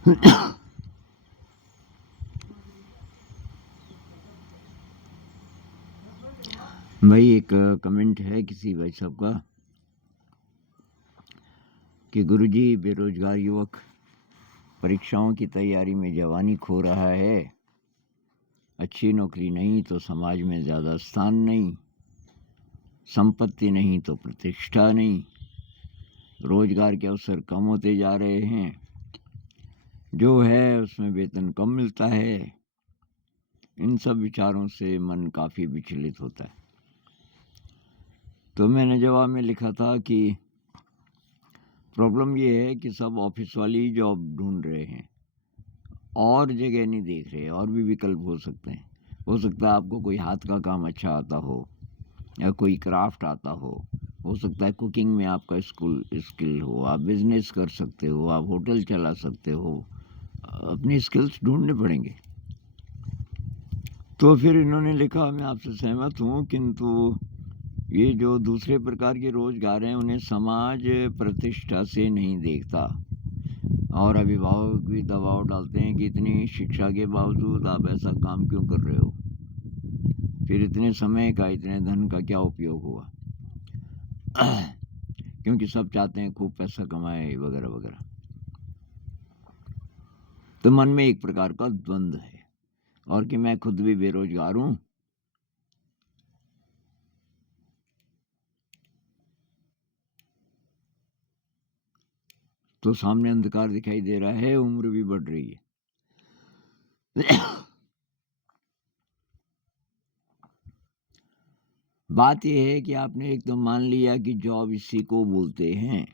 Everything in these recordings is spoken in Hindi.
भाई एक कमेंट है किसी भाई साहब का कि गुरुजी बेरोजगार युवक परीक्षाओं की तैयारी में जवानी खो रहा है, अच्छी नौकरी नहीं तो समाज में ज़्यादा स्थान नहीं, संपत्ति नहीं तो प्रतिष्ठा नहीं, रोजगार के अवसर कम होते जा रहे हैं, जो है उसमें वेतन कम मिलता है। इन सब विचारों से मन काफ़ी विचलित होता है। तो मैंने जवाब में लिखा था कि प्रॉब्लम ये है कि सब ऑफिस वाली जॉब ढूंढ रहे हैं और जगह नहीं देख रहे, और भी विकल्प हो सकते हैं। हो सकता है आपको कोई हाथ का काम अच्छा आता हो या कोई क्राफ्ट आता हो सकता है कुकिंग में आपका स्किल हो, आप बिजनेस कर सकते हो, आप होटल चला सकते हो, अपनी स्किल्स ढूंढने पड़ेंगे। तो फिर इन्होंने लिखा, मैं आपसे सहमत हूँ, किंतु ये जो दूसरे प्रकार के रोजगार हैं उन्हें समाज प्रतिष्ठा से नहीं देखता, और अभिभावक भी दबाव डालते हैं कि इतनी शिक्षा के बावजूद आप ऐसा काम क्यों कर रहे हो, फिर इतने समय का इतने धन का क्या उपयोग हुआ। क्योंकि सब चाहते हैं खूब पैसा कमाए वगैरह वगैरह। तो मन में एक प्रकार का द्वंद्व है, और कि मैं खुद भी बेरोजगार हूं, तो सामने अंधकार दिखाई दे रहा है, उम्र भी बढ़ रही है। बात यह है कि आपने एक तो मान लिया कि जॉब इसी को बोलते हैं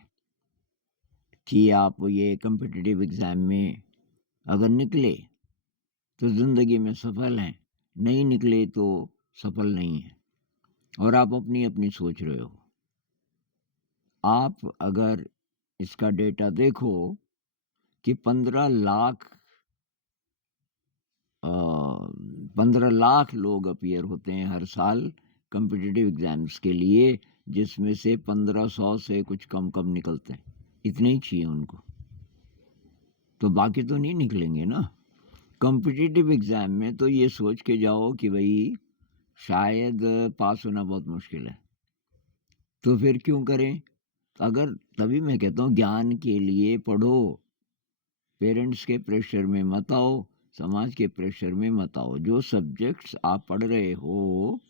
कि आप ये कॉम्पिटिटिव एग्जाम में अगर निकले तो जिंदगी में सफल हैं, नहीं निकले तो सफल नहीं है, और आप अपनी अपनी सोच रहे हो। आप अगर इसका डेटा देखो कि 15 लाख लोग अपीयर होते हैं हर साल कॉम्पिटिटिव एग्जाम्स के लिए, जिसमें से 1500 से कुछ कम कम निकलते हैं। इतने ही चाहिए उनको, तो बाकी तो नहीं निकलेंगे ना। कॉम्पिटिटिव एग्जाम में तो ये सोच के जाओ कि भाई शायद पास होना बहुत मुश्किल है, तो फिर क्यों करें। अगर तभी मैं कहता हूँ ज्ञान के लिए पढ़ो, पेरेंट्स के प्रेशर में मत आओ, समाज के प्रेशर में मत आओ। जो सब्जेक्ट्स आप पढ़ रहे हो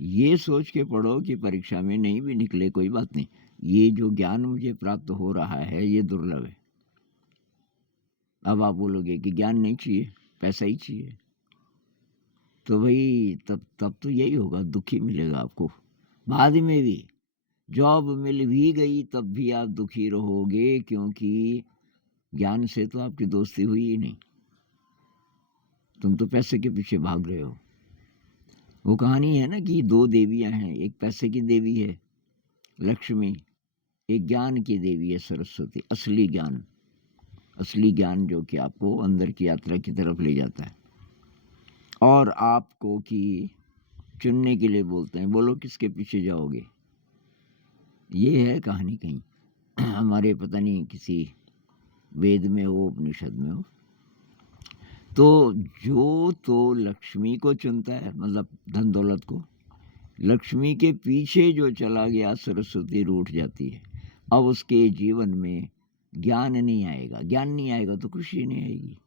ये सोच के पढ़ो कि परीक्षा में नहीं भी निकले कोई बात नहीं, ये जो ज्ञान मुझे प्राप्त हो रहा है ये दुर्लभ है। अब आप बोलोगे कि ज्ञान नहीं चाहिए, पैसा ही चाहिए, तो भाई तब तो यही होगा, दुखी मिलेगा आपको। बाद में भी जॉब मिल भी गई तब भी आप दुखी रहोगे, क्योंकि ज्ञान से तो आपकी दोस्ती हुई ही नहीं, तुम तो पैसे के पीछे भाग रहे हो। वो कहानी है ना कि दो देवियां हैं, एक पैसे की देवी है लक्ष्मी, एक ज्ञान की देवी है सरस्वती। असली ज्ञान जो कि आपको अंदर की यात्रा की तरफ ले जाता है और आपको कि चुनने के लिए बोलते हैं, बोलो किसके पीछे जाओगे। ये है कहानी कहीं हमारे पता नहीं किसी वेद में हो, उपनिषद में हो। तो जो तो लक्ष्मी को चुनता है, मतलब धन दौलत को, लक्ष्मी के पीछे जो चला गया सरस्वती रूठ जाती है। अब उसके जीवन में ज्ञान नहीं आएगा, ज्ञान नहीं आएगा तो खुशी नहीं आएगी,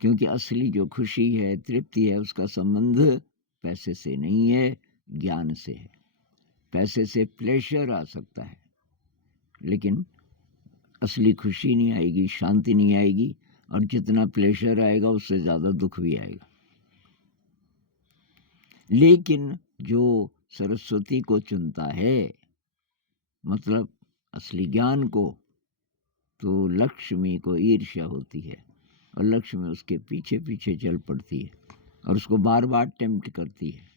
क्योंकि असली जो खुशी है, तृप्ति है, उसका संबंध पैसे से नहीं है, ज्ञान से है। पैसे से प्लेजर आ सकता है, लेकिन असली खुशी नहीं आएगी, शांति नहीं आएगी, और जितना प्लेजर आएगा उससे ज़्यादा दुख भी आएगा। लेकिन जो सरस्वती को चुनता है, मतलब असली ज्ञान को, तो लक्ष्मी को ईर्ष्या होती है और लक्ष्मी उसके पीछे पीछे चल पड़ती है और उसको बार बार टेम्प्ट करती है,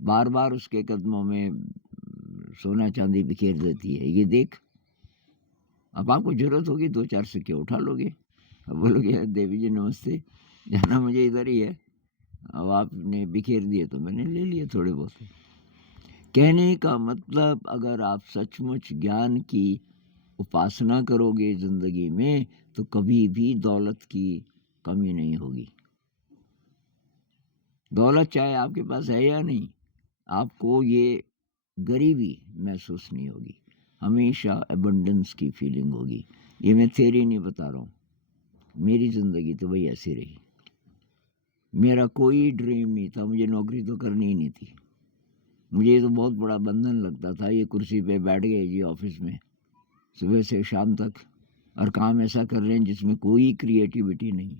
बार बार उसके कदमों में सोना चांदी बिखेर देती है। ये देख, अब आपको जरूरत होगी 2-4 सिक्के उठा लोगे, अब बोलोगे देवी जी नमस्ते, जाना मुझे इधर ही है। अब आपने बिखेर दिए तो मैंने ले लिए थोड़े बहुत। कहने का मतलब, अगर आप सचमुच ज्ञान की उपासना करोगे ज़िंदगी में तो कभी भी दौलत की कमी नहीं होगी। दौलत चाहे आपके पास है या नहीं, आपको ये गरीबी महसूस नहीं होगी। हमेशा अबंडेंस की फीलिंग होगी। ये मैं थ्योरी नहीं बता रहा हूँ। मेरी ज़िंदगी तो वही ऐसी रही। मेरा कोई ड्रीम नहीं था, मुझे नौकरी तो करनी ही नहीं थी। मुझे तो बहुत बड़ा बंधन लगता था, ये कुर्सी पे बैठ गए जी ऑफिस में सुबह से शाम तक, और काम ऐसा कर रहे हैं जिसमें कोई क्रिएटिविटी नहीं।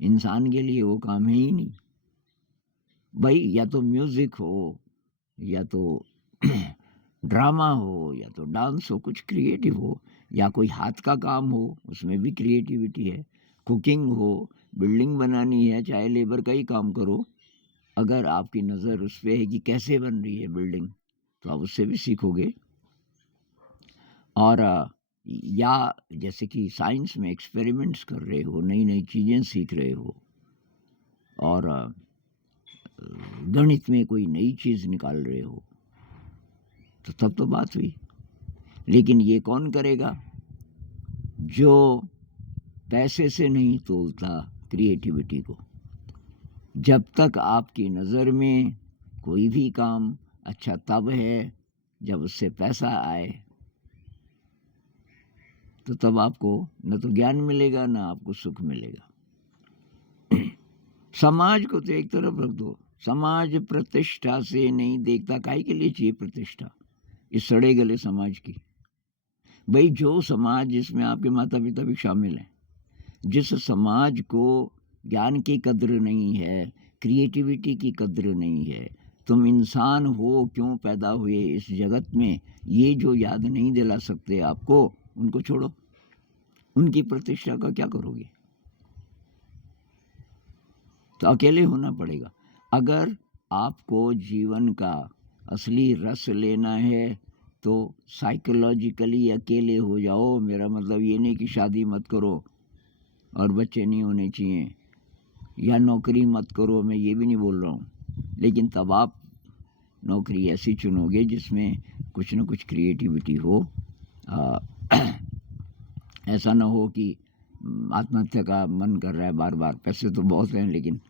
इंसान के लिए वो काम है ही नहीं भाई। या तो म्यूजिक हो, या तो ड्रामा हो, या तो डांस हो, कुछ क्रिएटिव हो, या कोई हाथ का काम हो, उसमें भी क्रिएटिविटी है। कुकिंग हो, बिल्डिंग बनानी है, चाहे लेबर का ही काम करो, अगर आपकी नज़र उस पे है कि कैसे बन रही है बिल्डिंग, तो आप उससे भी सीखोगे। और या जैसे कि साइंस में एक्सपेरिमेंट्स कर रहे हो, नई नई चीज़ें सीख रहे हो, और गणित में कोई नई चीज़ निकाल रहे हो, तो तब तो बात हुई। लेकिन ये कौन करेगा? जो पैसे से नहीं तोलता क्रिएटिविटी को। जब तक आपकी नज़र में कोई भी काम अच्छा तब है जब उससे पैसा आए, तो तब आपको न तो ज्ञान मिलेगा, न आपको सुख मिलेगा। समाज को तो एक तरफ रख दो। समाज प्रतिष्ठा से नहीं देखता। काहे के लिए चाहिए प्रतिष्ठा इस सड़े गले समाज की? भाई जो समाज जिसमें आपके माता पिता भी शामिल हैं, जिस समाज को ज्ञान की कद्र नहीं है, क्रिएटिविटी की कद्र नहीं है, तुम इंसान हो क्यों पैदा हुए इस जगत में, ये जो याद नहीं दिला सकते आपको, उनको छोड़ो। उनकी प्रतिष्ठा का क्या करोगे? तो अकेले होना पड़ेगा। अगर आपको जीवन का असली रस लेना है तो साइकोलॉजिकली अकेले हो जाओ। मेरा मतलब ये नहीं कि शादी मत करो और बच्चे नहीं होने चाहिए, या नौकरी मत करो, मैं ये भी नहीं बोल रहा हूँ। लेकिन तब आप नौकरी ऐसी चुनोगे जिसमें कुछ न कुछ क्रिएटिविटी हो। ऐसा ना हो कि आत्महत्या का मन कर रहा है बार बार। पैसे तो बहुत हैं, लेकिन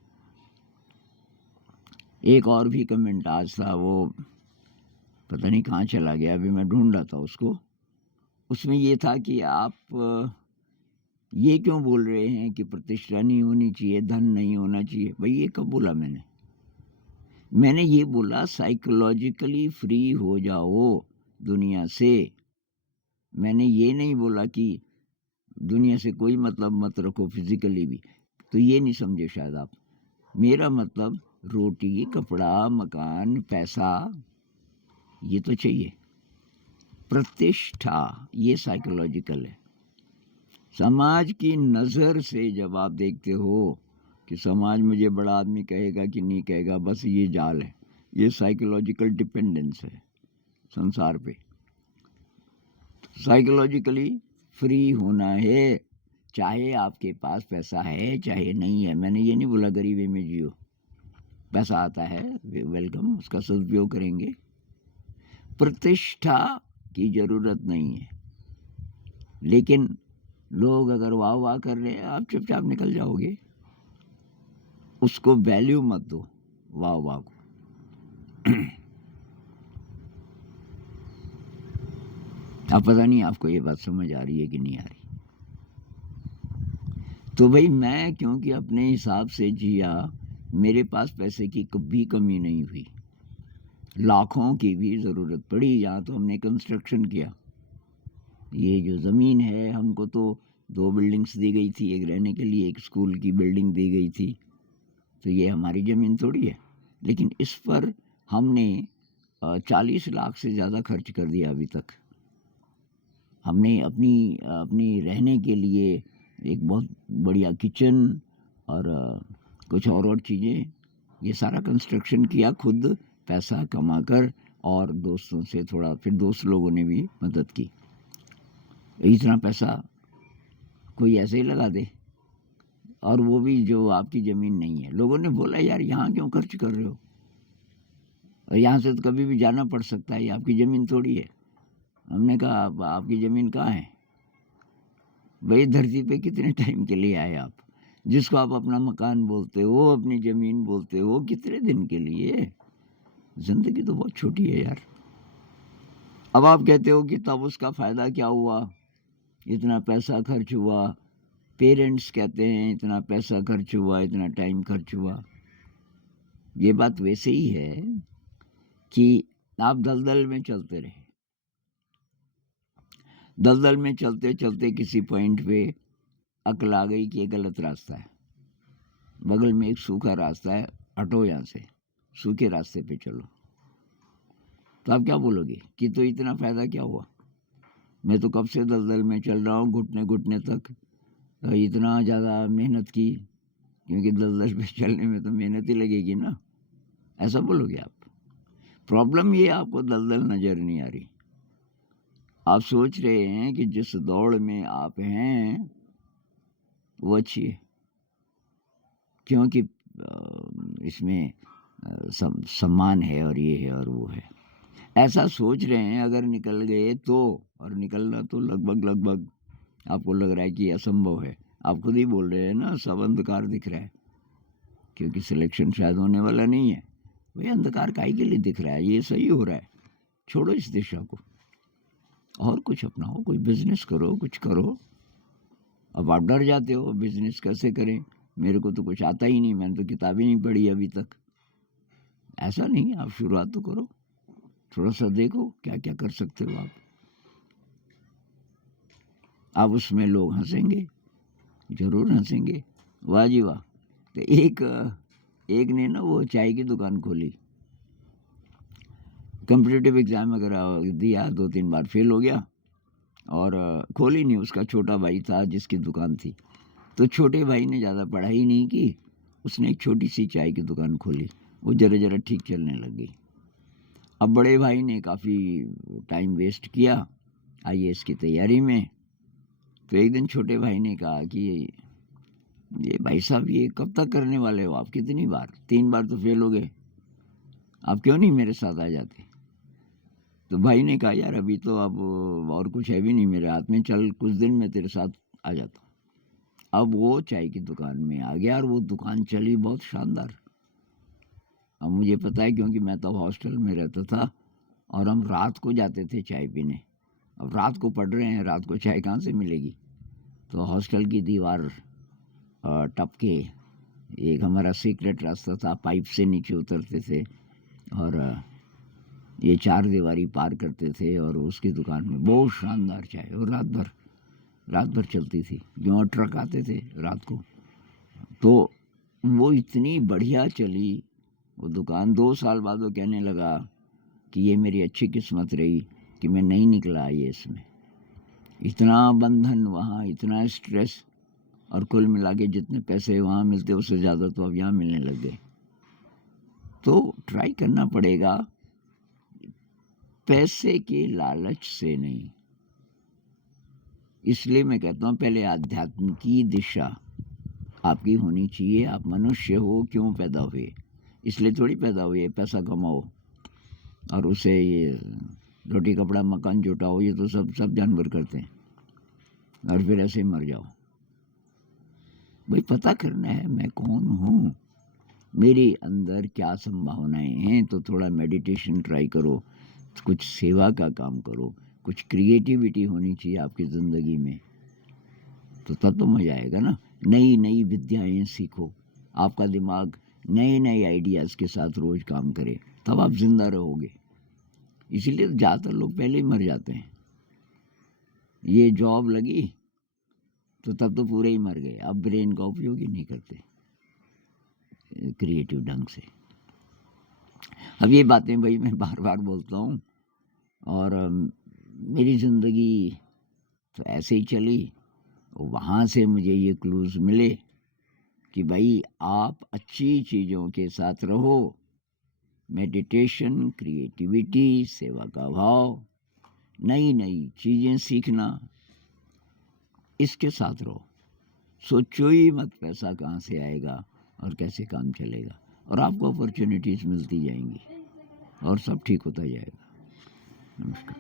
एक और भी कमेंट आज था, वो पता नहीं कहाँ चला गया, अभी मैं ढूंढ रहा था उसको। उसमें ये था कि आप ये क्यों बोल रहे हैं कि प्रतिष्ठा नहीं होनी चाहिए, धन नहीं होना चाहिए। भाई ये कब बोला मैंने ये बोला साइकोलॉजिकली फ्री हो जाओ दुनिया से। मैंने ये नहीं बोला कि दुनिया से कोई मतलब मत रखो फिजिकली भी। तो ये नहीं समझे शायद आप। मेरा मतलब रोटी, कपड़ा, मकान, पैसा, ये तो चाहिए। प्रतिष्ठा ये साइकोलॉजिकल है। समाज की नज़र से जब आप देखते हो कि समाज मुझे बड़ा आदमी कहेगा कि नहीं कहेगा, बस ये जाल है। ये साइकोलॉजिकल डिपेंडेंस है संसार पे। साइकोलॉजिकली फ्री होना है, चाहे आपके पास पैसा है चाहे नहीं है। मैंने ये नहीं बोला गरीबी में जियो। पैसा आता है, वेलकम, उसका सदुपयोग करेंगे। प्रतिष्ठा की ज़रूरत नहीं है, लेकिन लोग अगर वाह वाह कर रहे हैं, आप चुपचाप निकल जाओगे। उसको वैल्यू मत दो वाह वाह को। अब पता नहीं आपको ये बात समझ आ रही है कि नहीं आ रही। तो भाई मैं क्योंकि अपने हिसाब से जिया, मेरे पास पैसे की कभी कमी नहीं हुई। लाखों की भी ज़रूरत पड़ी। यहाँ तो हमने कंस्ट्रक्शन किया। ये जो ज़मीन है, हमको तो 2 बिल्डिंग्स दी गई थी, एक रहने के लिए, एक स्कूल की बिल्डिंग दी गई थी। तो ये हमारी ज़मीन थोड़ी है। लेकिन इस पर हमने 40 लाख से ज़्यादा खर्च कर दिया अभी तक। हमने अपनी रहने के लिए एक बहुत बढ़िया किचन और कुछ और चीज़ें, ये सारा कंस्ट्रक्शन किया खुद पैसा कमा कर, और दोस्तों से थोड़ा, फिर दोस्त लोगों ने भी मदद की। इतना पैसा कोई ऐसे ही लगा दे, और वो भी जो आपकी ज़मीन नहीं है। लोगों ने बोला यार यहाँ क्यों खर्च कर रहे हो, और यहाँ से तो कभी भी जाना पड़ सकता है, ये आपकी ज़मीन थोड़ी है। हमने कहा आपकी ज़मीन कहाँ है? भाई धरती पे कितने टाइम के लिए आए आप? जिसको आप अपना मकान बोलते हो, अपनी ज़मीन बोलते हो, कितने दिन के लिए? ज़िंदगी तो बहुत छोटी है यार। अब आप कहते हो कि तब उसका फ़ायदा क्या हुआ? इतना पैसा खर्च हुआ। पेरेंट्स कहते हैं इतना पैसा खर्च हुआ, इतना टाइम खर्च हुआ। ये बात वैसे ही है कि आप दलदल में चलते रहे। दलदल में चलते-चलते किसी पॉइंट पे अक्ल आ गई कि ये गलत रास्ता है। बगल में एक सूखा रास्ता है, हटो यहाँ से, सूखे रास्ते पे चलो। तो आप क्या बोलोगे कि तो इतना फ़ायदा क्या हुआ? मैं तो कब से दलदल में चल रहा हूँ घुटने-घुटने तक, इतना ज़्यादा मेहनत की, क्योंकि दलदल पे चलने में तो मेहनत ही लगेगी ना, ऐसा बोलोगे आप? प्रॉब्लम ये आपको दलदल नज़र नहीं आ रही। आप सोच रहे हैं कि जिस दौड़ में आप हैं, वो अच्छी है, क्योंकि इसमें सम्मान है और ये है और वो है। ऐसा सोच रहे हैं अगर निकल गए तो, और निकलना तो लगभग आपको लग रहा है कि असंभव है। आप खुद ही बोल रहे हैं ना, सब अंधकार दिख रहा है, क्योंकि सिलेक्शन शायद होने वाला नहीं है। भाई अंधकार काहे के लिए दिख रहा है? ये सही हो रहा है, छोड़ो इस दिशा को और कुछ अपनाओ, कोई बिजनेस करो, कुछ करो। अब आप डर जाते हो बिजनेस कैसे करें, मेरे को तो कुछ आता ही नहीं, मैंने तो किताबें नहीं पढ़ी अभी तक। ऐसा नहीं, आप शुरुआत तो करो, थोड़ा सा देखो क्या क्या कर सकते हो आप। अब उसमें लोग हंसेंगे, जरूर हंसेंगे, वाह जी वाह। तो एक ने ना वो चाय की दुकान खोली, कम्पिटिटिव एग्ज़ाम वगैरह दिया, 2-3 बार फेल हो गया और खोली नहीं। उसका छोटा भाई था जिसकी दुकान थी, तो छोटे भाई ने ज़्यादा पढ़ाई नहीं की, उसने एक छोटी सी चाय की दुकान खोली, वो ज़रा ज़रा ठीक चलने लग गई। अब बड़े भाई ने काफ़ी टाइम वेस्ट किया आईएएस की तैयारी में, तो एक दिन छोटे भाई ने कहा कि ये भाई साहब ये कब तक करने वाले हो आप? कितनी बार? 3 बार तो फेल हो गए, आप क्यों नहीं मेरे साथ आ जाते? तो भाई ने कहा यार अभी तो अब और कुछ है भी नहीं मेरे हाथ में, चल कुछ दिन मैं तेरे साथ आ जाता हूँ। अब वो चाय की दुकान में आ गया और वो दुकान चली बहुत शानदार। अब मुझे पता है क्योंकि मैं तो हॉस्टल में रहता था और हम रात को जाते थे चाय पीने। अब रात को पढ़ रहे हैं, रात को चाय कहाँ से मिलेगी? तो हॉस्टल की दीवार टप के एक हमारा सीक्रेट रास्ता था, पाइप से नीचे उतरते थे और ये 4 दीवारी पार करते थे और उसकी दुकान में बहुत शानदार चाय, और रात भर चलती थी, क्यों ट्रक आते थे रात को। तो वो इतनी बढ़िया चली वो दुकान। 2 साल बाद वो कहने लगा कि ये मेरी अच्छी किस्मत रही कि मैं नहीं निकला ये इसमें। इतना बंधन वहाँ, इतना स्ट्रेस, और कुल मिला के जितने पैसे वहाँ मिलते उससे ज़्यादा तो अब यहाँ मिलने लग गए। तो ट्राई करना पड़ेगा, पैसे के लालच से नहीं। इसलिए मैं कहता हूँ पहले आध्यात्म की दिशा आपकी होनी चाहिए। आप मनुष्य हो, क्यों पैदा हुए? इसलिए थोड़ी पैदा हुए पैसा कमाओ और उसे ये रोटी कपड़ा मकान जुटाओ, ये तो सब जानवर करते हैं, और फिर ऐसे ही मर जाओ। भाई पता करना है मैं कौन हूँ, मेरे अंदर क्या संभावनाएं हैं। तो थोड़ा मेडिटेशन ट्राई करो, कुछ सेवा का काम करो, कुछ क्रिएटिविटी होनी चाहिए आपकी ज़िंदगी में, तो तब तो मज़ा आएगा ना। नई नई विद्याएं सीखो, आपका दिमाग नए नए आइडियाज़ के साथ रोज़ काम करे, तब आप जिंदा रहोगे। इसीलिए तो ज़्यादातर लोग पहले ही मर जाते हैं। ये जॉब लगी तो तब तो पूरे ही मर गए, अब ब्रेन का उपयोग ही नहीं करते क्रिएटिव ढंग से। अब ये बातें भाई मैं बार बार बोलता हूँ, और मेरी ज़िंदगी तो ऐसे ही चली। वहाँ से मुझे ये क्लूज़ मिले कि भाई आप अच्छी चीज़ों के साथ रहो, मेडिटेशन, क्रिएटिविटी, सेवा का भाव, नई नई चीज़ें सीखना, इसके साथ रहो। सोचो ही मत पैसा कहाँ से आएगा और कैसे काम चलेगा, और आपको अपॉर्चुनिटीज़ मिलती जाएंगी और सब ठीक होता जाएगा। नमस्कार।